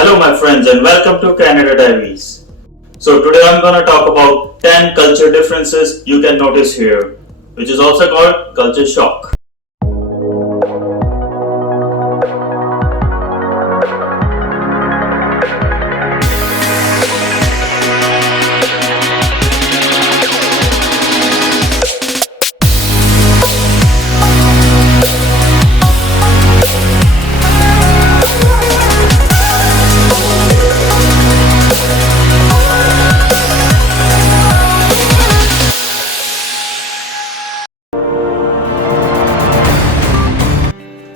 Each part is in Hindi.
Hello my friends and welcome to Canada Diaries. So today I'm gonna talk about 10 culture differences you can notice here, which is also called culture shock.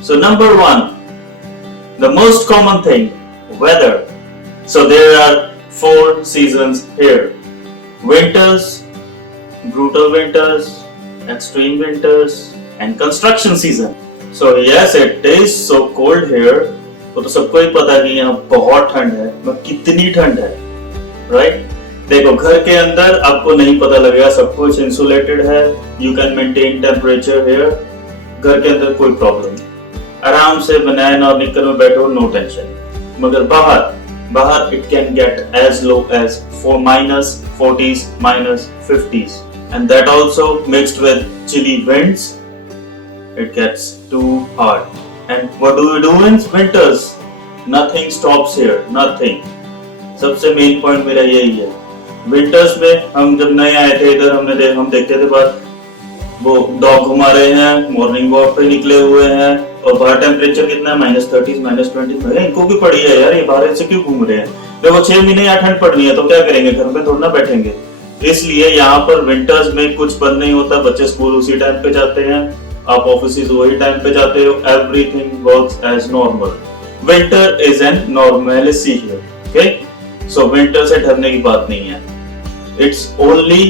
So number one, the most common thing, weather. So there are 4 seasons here. Winters, brutal winters, extreme winters and construction season. So yes, it is so cold here. तो सबको ही पता है कि यहाँ बहुत ठंड है, मतलब कितनी ठंड है, राइट? देखो घर के अंदर आपको नहीं पता लगेगा, सब कुछ इंसुलेटेड है, you can maintain temperature here, घर के अंदर कोई प्रॉब्लम नहीं, आराम से बनान और निकल में बैठो, नो टेंशन। मगर बाहर it can get as low as -40s, -50s and that also mixed with chilly winds, it gets too hard. And what do we do in winters? Nothing stops here, nothing. सबसे मेन पॉइंट मेरा यही है, विंटर्स में हम जब नए आए थे इधर हम देखते थे बाहर वो डॉग घुमा रहे हैं, मॉर्निंग वॉक पे निकले हुए हैं और बाहर टेम्परेचर कितना है -30s, -20s। इनको भी पड़ी है यार, ये बाहर से क्यों घूम रहे हैं? देखो 6 महीने यहाँ ठंड पड़नी है तो क्या करेंगे, घर पे थोड़ा ना बैठेंगे। इसलिए यहाँ पर विंटर्स में कुछ बंद नहीं होता, बच्चे स्कूल उसी टाइम पे जाते हैं, आप ऑफिस वही टाइम पे जाते हो, everything works as normal. Winter is an normality here, okay? So winter से डरने की बात नहीं है, इट्स ओनली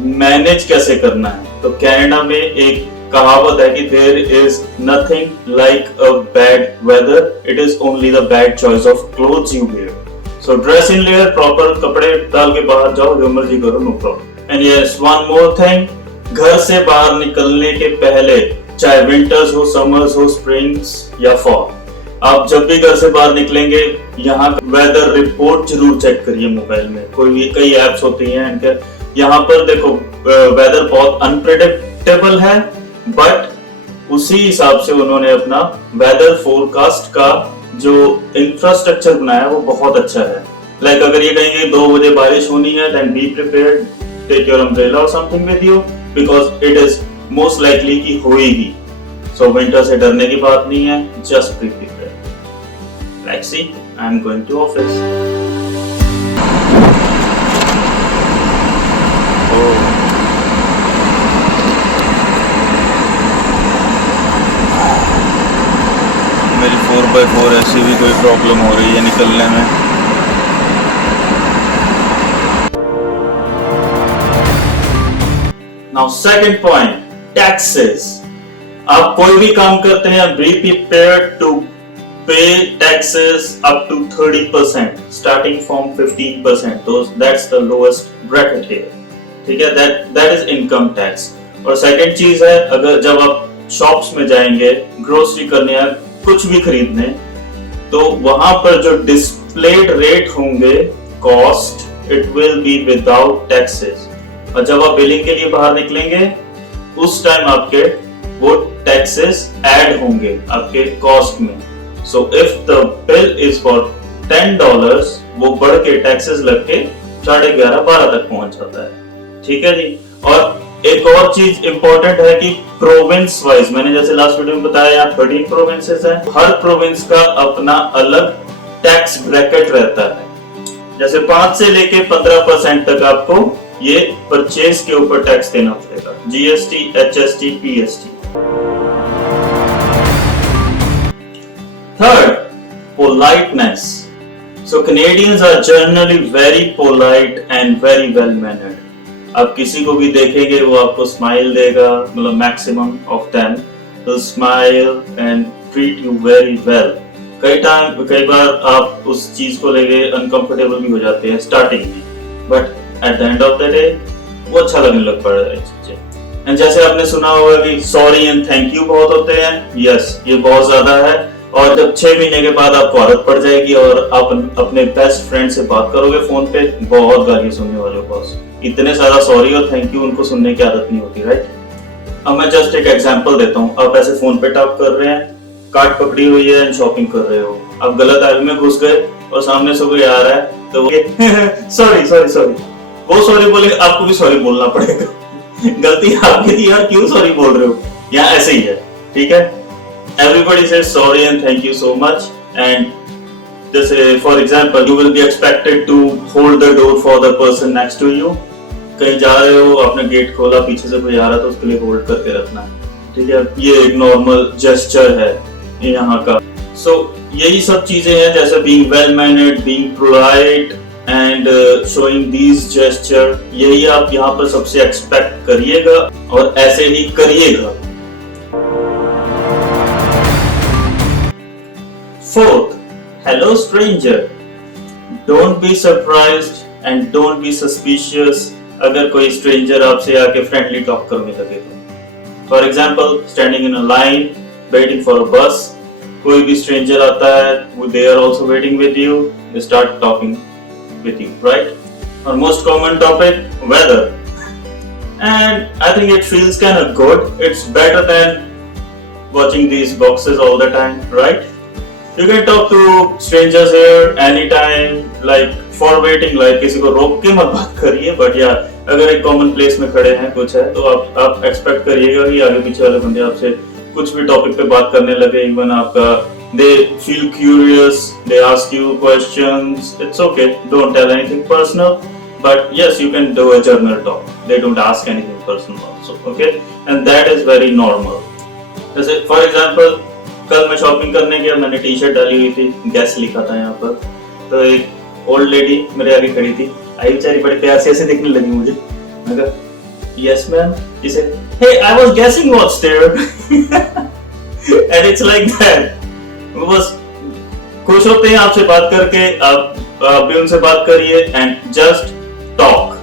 मैनेज कैसे करना है। तो कनाडा में एक कहावत है कि there is nothing like a bad weather, it is only the bad choice of clothes you wear. So dress in layer, proper कपड़े डाल के बाहर जाओ, जो मर्जी करो, no problem. And yes, one more thing, घर से बाहर निकलने के पहले, चाहे विंटर्स हो, समर्स हो, स्प्रिंग्स या फॉल, आप जब भी घर से बाहर निकलेंगे यहाँ वेदर रिपोर्ट जरूर चेक करिए मोबाइल में। कई एप्स होती हैं इनके, यहाँ पर देखो वेदर बहुत अनप्रेडिक्टेबल है, बट उसी हिसाब से उन्होंने अपना वेदर फोरकास्ट का जो इंफ्रास्ट्रक्चर बनाया वो बहुत अच्छा है। लाइक अगर ये कहेंगे 2 बजे बारिश होनी है, then be prepared, take your umbrella और something with you, because it is most likely कि होएगी। सो विंटर से डरने की बात नहीं है, just be prepared. Like see, I am going to office. मेरी 4x4 ऐसी भी कोई प्रॉब्लम हो रही है निकलने में। Now second point, taxes. आप कोई भी काम करते हैं, be prepared to pay taxes up to 30%, starting from 15%, तो that's the lowest bracket here, ठीक है? That is income tax. और सेकंड चीज है, अगर जब आप शॉप्स में जाएंगे ग्रोसरी करने या कुछ भी खरीदने, तो वहां पर जो डिस्प्लेड रेट होंगे cost, it will be without taxes. और जब आप बिलिंग के लिए बाहर निकलेंगे उस टाइम आपके वो टैक्सेस ऐड होंगे आपके कॉस्ट में। So if the bill is for $10, वो बढ़ के टैक्सेस लग के 11.5-12 तक पहुंच जाता है, ठीक है जी? और एक और चीज इंपॉर्टेंट है कि प्रोविंस वाइज, मैंने जैसे लास्ट वीडियो में बताया, यहाँ 13 प्रोविंसेस हैं, हर प्रोविंस का अपना अलग टैक्स ब्रैकेट रहता है। जैसे 5 से लेके 15% तक आपको ये परचेज के ऊपर टैक्स देना पड़ेगा, GST, HST, PST. Third, politeness. So Canadians are generally very polite and very well mannered. आप किसी को भी देखेंगे वो आपको स्माइल देगा, मतलब maximum of them will smile and treat you very well. कई बार आप उस चीज को लेके अनकंफर्टेबल भी हो जाते हैं स्टार्टिंग में, but at the end of the day वो अच्छा लगने लग पड़ रहा है चीजें। एंड जैसे आपने सुना होगा कि सॉरी एंड थैंक यू बहुत होते हैं, यस ये बहुत ज्यादा है। और जब 6 महीने के बाद आपको आदत पड़ जाएगी और आप अपने बेस्ट फ्रेंड से बात करोगे फोन पे, बहुत गालियां सुनने वाले हो बॉस। इतने सारा सॉरी और थैंक यू उनको सुनने की आदत नहीं होती, राइट। अब मैं जस्ट एक एग्जांपल देता हूँ। आप ऐसे फोन पे टैप कर रहे हैं, कार्ड पकड़ी हुई है एंड शॉपिंग कर रहे हो, आप गलत ऐप में घुस गए और सामने से कोई आ रहा है तो सॉरी सॉरी सॉरी, वो सॉरी बोलेंगे, आपको भी सॉरी बोलना पड़ेगा। गलती आपकी थी यार, क्यों सॉरी बोल रहे हो। यहाँ ऐसे ही है, ठीक है। Everybody says sorry and thank you so much, and जैसे for example you will be expected to hold the door for the person next to you। कहीं जा रहे हो, आपने गेट खोला, पीछे से कोई आ रहा तो उसके लिए होल्ड करके रखना है, ठीक है। ये एक नॉर्मल जेस्चर है यहाँ का। So यही सब चीजें हैं, जैसे being well mannered, being polite and showing these gesture, यही आप यहाँ पर सबसे एक्सपेक्ट करिएगा और ऐसे ही करिएगा। Fourth, hello stranger. Don't be surprised and don't be suspicious अगर कोई stranger आपसे आके friendly talk करने लगे तो। For example, standing in a line, waiting for a bus, कोई भी stranger आता है, they are also waiting with you, they start talking with you, right? Our most common topic, weather. And I think it feels kind of good. It's better than watching these boxes all the time, right? You can talk to strangers here anytime, like for waiting, like किसी को रोक के मत बात करिए, but yeah, अगर एक कॉमन प्लेस में खड़े हैं कुछ है तो आप एक्सपेक्ट करिएगा कि आगे पीछे वाले बंदे आपसे कुछ भी टॉपिक पे बात करने लगे। इवन आपका they feel curious, they ask you questions, it's okay, don't tell anything personal, but yes, you can do a general talk, they don't ask anything personal also, okay, and that is very normal। जैसे for example, कल मैं शॉपिंग करने गया, मैंने टी शर्ट डाली हुई थी, गैस लिखा था यहाँ पर, तो एक ओल्ड लेडी मेरे आगे खड़ी थी, आई बेचारी बड़े प्यार से ऐसे देखने लगी मुझे। मैं कहा यस मैम, इसे hey I was guessing what's there and it's like that. वो बस खुश होते हैं आपसे बात करके, आप भी उनसे बात करिए and just talk.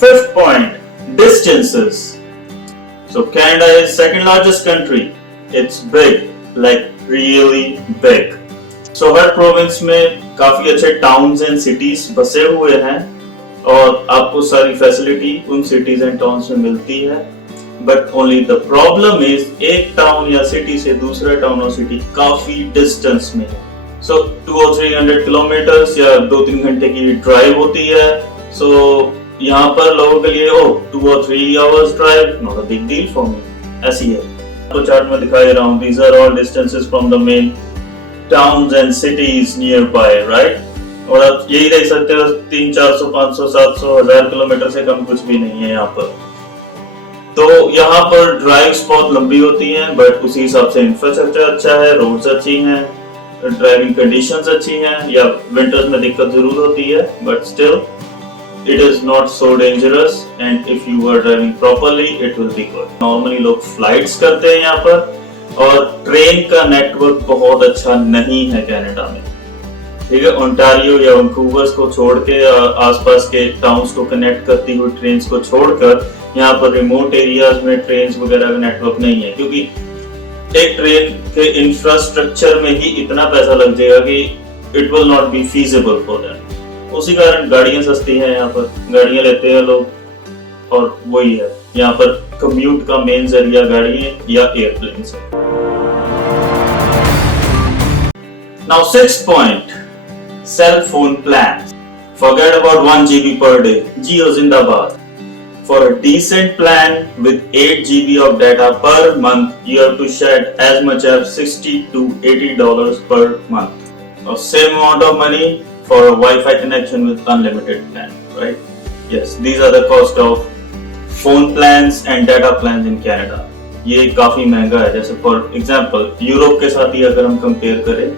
Fifth point, distances. So Canada is second largest country. It's big, like really big. So her province में काफी अच्छे टाउन्स एंड सिटीज बसे हुए हैं और आपको सारी फैसिलिटी उन सिटीज एंड टाउन्स में मिलती है। But only the problem is एक टाउन या सिटी से दूसरा टाउन और सिटी काफी डिस्टेंस में है। So 200 or 300 किलोमीटर्स या 2-3 घंटे की ड्राइव होती है। So यहाँ पर लोगों के लिए 2 or 3 hours drive, not a big deal for me, ऐसी है। तो चार्ट में दिखाई रहा हूँ, these are all distances from the main towns and cities nearby, right? और आप यही देख सकते हो 300, 400, 500, 700, 1000 किलोमीटर से कम कुछ भी नहीं है यहाँ पर। तो यहाँ पर ड्राइव्स बहुत लंबी होती हैं, बट उसी हिसाब से इंफ्रास्ट्रक्चर अच्छा है, रोड्स अच्छी हैं, ड्राइविंग कंडीशंस अच्छी हैं। या विंटर्स में दिक्कत जरूर होती है, but still it is not so dangerous and if you are driving properly it will be good। Normally लोग फ्लाइट्स करते हैं यहाँ पर और ट्रेन का नेटवर्क बहुत अच्छा नहीं है कनाडा में, ठीक है। ओंटारियो या वैंकूवर को छोड़ के आसपास के टाउन्स को कनेक्ट करती हुई ट्रेन्स को छोड़कर यहाँ पर रिमोट एरियाज में ट्रेन्स वगैरह का नेटवर्क नहीं है, क्योंकि एक ट्रेन के इंफ्रास्ट्रक्चर में ही इतना पैसा लग जाएगा कि it will not be feasible for them. उसी कारण गाड़ियां सस्ती हैं, यहाँ पर गाड़ियां लेते हैं लोग और वही है यहाँ पर कम्यूट का मेन जरिया गाड़ियां या एयरप्लेन है। Now sixth point, cell phone plan. Forget about 1 GB per day, Jio जिंदाबाद। For a decent plan with 8 GB of data per month, you have to shed as much as $60 to $80 per month, or same amount of money for a Wi-Fi connection with unlimited plan, right? Yes, these are the cost of phone plans and data plans in Canada. ये काफी महंगा है। जैसे for example, यूरोप के साथ ही अगर हम कंपेयर करें,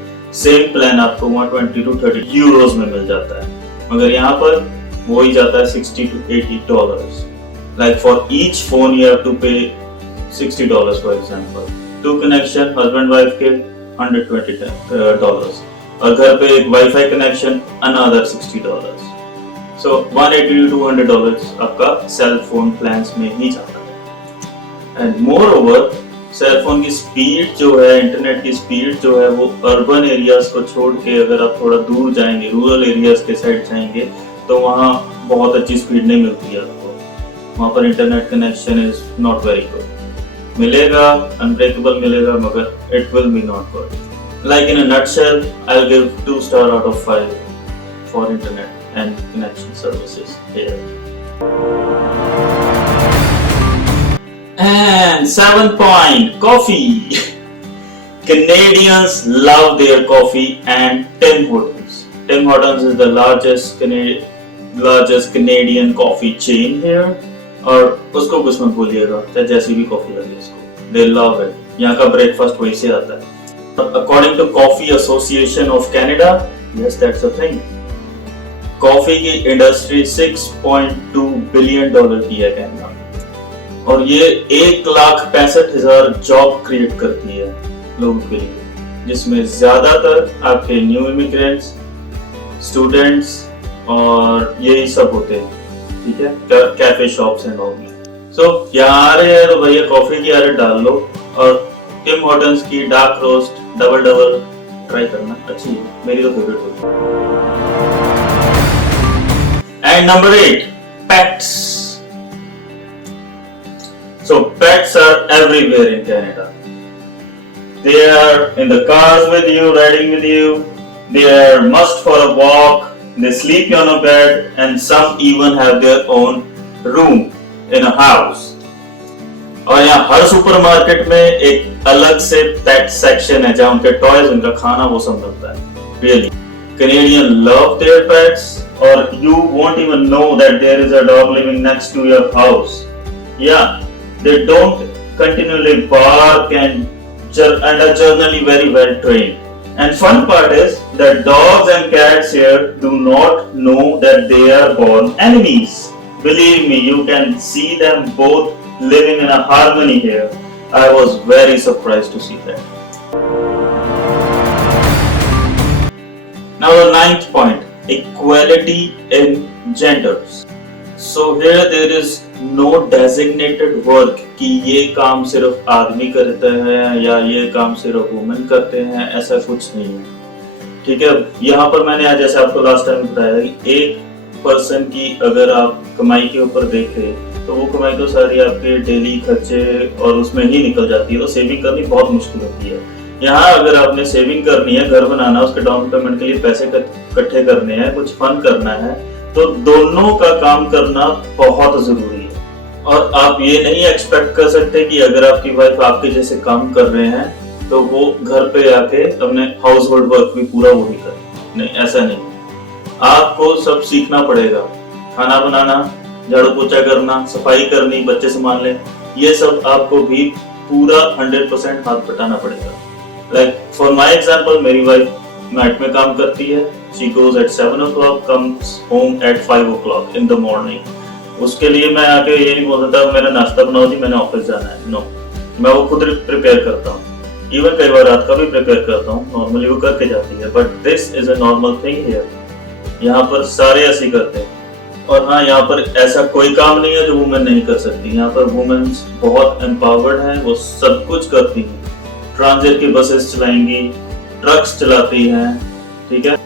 सेम प्लान आपको वहाँ 20 to 30 यूरोज में मिल जाता है, मगर यहाँ पर वो ही जाता है $60 to $80। Like for each phone you have to pay $60 for example. 2 connection husband wife के $120 और घर पे एक wifi connection another $60। So $180 to $200 आपका सेल फोन प्लान्स में ही जाता है। एंड मोर ओवर सेलफोन की स्पीड जो है, इंटरनेट की स्पीड जो है, वो अर्बन एरियाज को छोड़ के अगर आप थोड़ा दूर जाएंगे, रूरल एरियाज के साइड जाएंगे, तो वहाँ बहुत अच्छी स्पीड नहीं मिलती है आपको। वहाँ पर internet connection is not very good. मिलेगा, अनब्रेकेबल मिलेगा, मगर it will be not good. Like in a nutshell, I'll give 2 star out of 5 for internet and connection services here. And 7 point, coffee. Canadians love their coffee and Tim Hortons. Tim Hortons is the largest Canadian coffee chain here. और उसको कुछ मत बोलिएगा, चाहे जैसी भी कॉफी लगे इसको, they love it. यहाँ का ब्रेकफास्ट वही से आता है। According to Coffee Association of Canada, yes, that's a thing. Coffee की इंडस्ट्री $6.2 बिलियन की है कनाडा में, और ये 1,65,000 जॉब क्रिएट करती है लोगों के लिए, जिसमें ज्यादातर आपके न्यू इमिग्रेंट्स, स्टूडेंट्स और यही सब होते हैं। ठीक है, कैफे शॉप्स एंड ऑल में। सो यहाँ आ रहे हैं तो भैया कॉफी की आदत डाल लो, और टिम हॉर्टन्स की डार्क रोस्ट डबल ट्राई करना अच्छी है, मेरी तो फेवरेट होती है। And number 8, pets. So pets are everywhere in Canada. They are in the cars with you, riding with you, they are must for a walk, they sleep on a bed, and some even have their own room in a house. और यहाँ हर सुपरमार्केट में एक अलग से पेट सेक्शन है, जहाँ उनके टॉयज, उनका खाना, वो सब मिलता है। Really Canadian love their pets, or you won't even know that there is a dog living next to your house. Yeah, they don't continually bark and are generally very well trained. And fun part is that dogs and cats here do not know that they are born enemies. Believe me, you can see them both living in a harmony here. I was very surprised to see that. Now the 9th point, equality in genders. So here there is no designated work कि ये काम सिर्फ आदमी करते हैं या ये काम सिर्फ वुमेन करते हैं, ऐसा कुछ नहीं है। ठीक है, यहाँ पर मैंने आज जैसे आपको लास्ट टाइम बताया कि एक पर्सन की अगर आप कमाई के ऊपर देखें तो वो कमाई तो सारी आपके डेली खर्चे और उसमें ही निकल जाती है, तो सेविंग करनी बहुत मुश्किल होती है। यहाँ अगर आपने सेविंग करनी है, घर बनाना, उसके डाउन पेमेंट के लिए पैसे इकट्ठे करने हैं, कुछ फन करना है, तो दोनों का काम करना बहुत जरूरी है। और आप ये नहीं एक्सपेक्ट कर सकते कि अगर आपकी वाइफ आपके जैसे काम कर रहे हैं तो वो घर पे आके अपने हाउस होल्ड वर्क भी पूरा वही करे। नहीं, ऐसा नहीं, आपको सब सीखना पड़ेगा। खाना बनाना, झाड़ू पोछा करना, सफाई करनी, बच्चे संभालने, ये सब आपको भी पूरा 100% हाथ बटाना पड़ेगा। लाइक फॉर माई एग्जाम्पल, मेरी वाइफ नाइट में काम करती है। She goes eight 7 o'clock, comes home at 5 o'clock in the morning. उसके लिए मैं आके ये नहीं बोल सकता मेरा नाश्ता बनाओ जी, मैंने ऑफिस जाना है। नो, मैं वो खुद प्रिपेयर करता हूँ। इवन कई बार रात का भी प्रिपेयर करता हूँ, नॉर्मली वो करके जाती है। But this is a normal thing here. यहाँ पर सारे ऐसे करते हैं। और हाँ, यहाँ पर ऐसा कोई काम नहीं है जो वुमेन नहीं कर सकती। यहाँ पर वुमेन्स बहुत एम्पावर्ड हैं, वो सब कुछ करती हैं। ट्रांजिट की बसेस चलाएंगी, ट्रक्स चलाती हैं, ठीक है,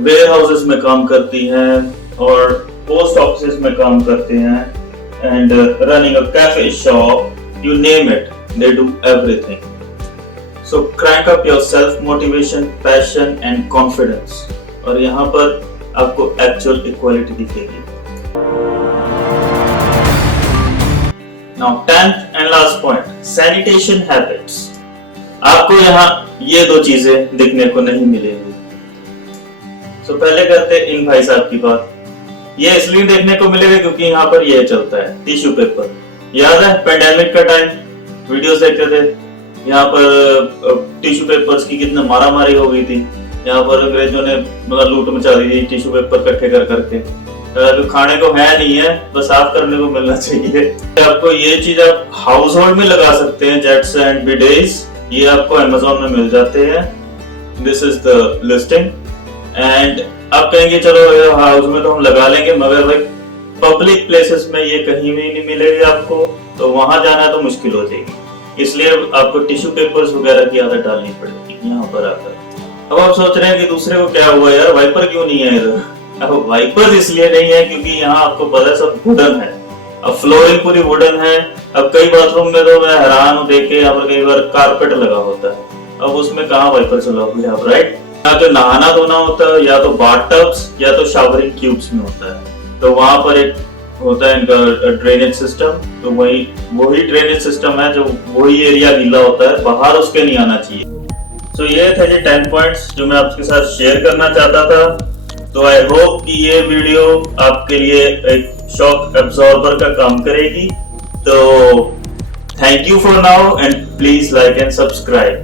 वेयर हाउसेस में काम करती हैं और पोस्ट ऑफिस में काम करते हैं, and running a cafe shop, you name it, they do everything. So crank up your self motivation, passion and confidence. और यहाँ पर आपको एक्चुअल इक्वालिटी दिखेगी। Now 10th and last point, sanitation habits. आपको यहाँ ये दो चीजें दिखने को नहीं मिलेगी। So पहले करते इन भाई साहब की बात। ये इसलिए देखने को मिलेगा क्योंकि यहाँ पर ये चलता है, टिश्यू पेपर। याद है पेंडेमिक का टाइम वीडियोस देखते थे, यहाँ पर टिश्यू पेपर्स की कितना मारामारी हो गई थी। यहाँ पर अंग्रेजों ने मतलब लूट मचा दी थी टिश्यू पेपर इकट्ठे कर करके। तो खाने को है नहीं है, बस साफ करने को मिलना चाहिए। आपको ये चीज आप हाउस होल्ड में लगा सकते हैं, जेट्स एंड बिडेस, ये आपको अमेज़न में मिल जाते हैं। This is the listing. And आप कहेंगे चलो हाउस में तो हम लगा लेंगे, मगर भाई पब्लिक प्लेसेस में ये कहीं भी नहीं मिलेगी आपको। तो वहां जाना तो मुश्किल हो जाएगी, इसलिए आपको टिश्यू पेपर्स वगैरह की आदत डालनी पड़ेगी यहाँ पर आकर। अब आप सोच रहे हैं कि दूसरे को क्या हुआ यार, वाइपर क्यों नहीं है इधर? अब वाइपर इसलिए नहीं है क्योंकि यहाँ आपको पता है सब वुडन है, अब फ्लोरिंग पूरी वुडन है। अब कई बाथरूम में तो मैं हैरान हूँ देख के, यहाँ पर कई बार कारपेट लगा होता है, अब उसमें कहाँ वाइपर चलाओगे आप, राइट? या तो नहाना धोना होता है या तो बाथटब्स या तो शावरिंग क्यूब्स में होता है, तो वहां पर एक होता है इनका ड्रेनेज सिस्टम, तो वही ड्रेनेज सिस्टम है जो वही एरिया गीला होता है, बाहर उसके नहीं आना चाहिए। तो ये थे जी 10 पॉइंट्स जो मैं आपके साथ शेयर करना चाहता था। तो आई होप कि ये वीडियो आपके लिए एक शॉक एब्जॉर्बर का काम करेगी। तो thank you for now and please like and subscribe.